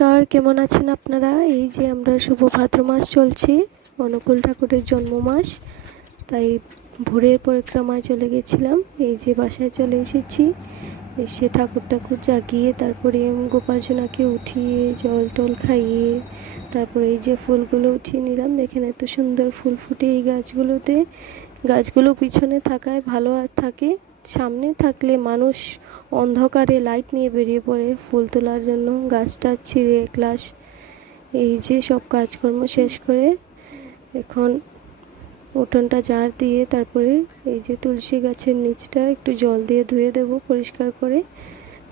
নমস্কার, কেমন আছেন আপনারা? এই যে আমরা শুভ ভাদ্র মাস চলছে, অনুকূল ঠাকুরের জন্ম মাস, তাই ভোরের পরিক্রমায় চলে গেছিলাম। এই যে বাসায় চলে এসেছি, এসে ঠাকুর জাগিয়ে তারপরে গোপালজনাকে উঠিয়ে জল টল খাইয়ে তারপরে এই যে ফুলগুলো উঠিয়ে নিলাম। দেখেন এত সুন্দর ফুল ফুটে এই গাছগুলোতে। গাছগুলো পিছনে থাকায় ভালো আর থাকে, সামনে থাকলে মানুষ অন্ধকারে লাইট নিয়ে বেরিয়ে পড়ে ফুল তোলার জন্য। গাছটা ছিঁড়ে ক্লাস এই যে সব কাজকর্ম শেষ করে এখন উঠোনটা ঝাড় দিয়ে তারপরে এই যে তুলসী গাছের নিচটা একটু জল দিয়ে ধুয়ে দেবো পরিষ্কার করে,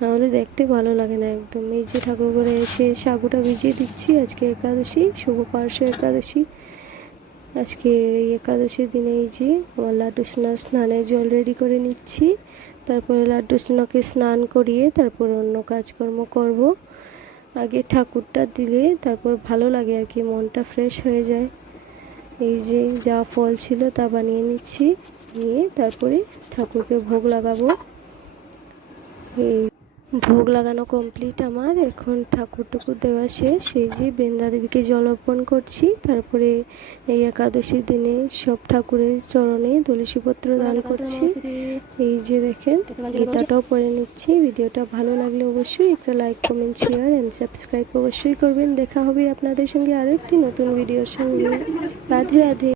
নাহলে দেখতে ভালো লাগে না একদম। এই যে ঠাকুর ঘরে এসে সাগুটা ভিজিয়ে দিচ্ছি। আজকে একাদশী, শুভ পার্শ্ব একাদশী। আজকে এই একাদশীর দিনে এই যে আমার লাড্ডু সোনার স্নানের জল রেডি করে নিচ্ছি। তারপরে লাড্ডু সোনাকে স্নান করিয়ে তারপর অন্য কাজকর্ম করব। আগে ঠাকুরটা দিলে তারপর ভালো লাগে আর কি, মনটা ফ্রেশ হয়ে যায়। এই যে যা ফল ছিল তা বানিয়ে নিচ্ছি, নিয়ে তারপরে ঠাকুরকে ভোগ লাগাবো। এই ভোগ লাগানো কমপ্লিট আমার, এখন ঠাকুর দেওয়া শেষ। এই যে বৃন্দা দেবীকে জল অর্পণ করছি। তারপরে এই একাদশীর দিনে সব ঠাকুরের চরণে তুলসীপত্র দান করছি। এই যে দেখেন গীতাটাও পড়ে নিচ্ছি। ভিডিওটা ভালো লাগলে অবশ্যই একটা like, comment, share and subscribe অবশ্যই করবেন। দেখা হবে আপনাদের সঙ্গে আরও একটি নতুন ভিডিওর সঙ্গে। রাধে রাধে।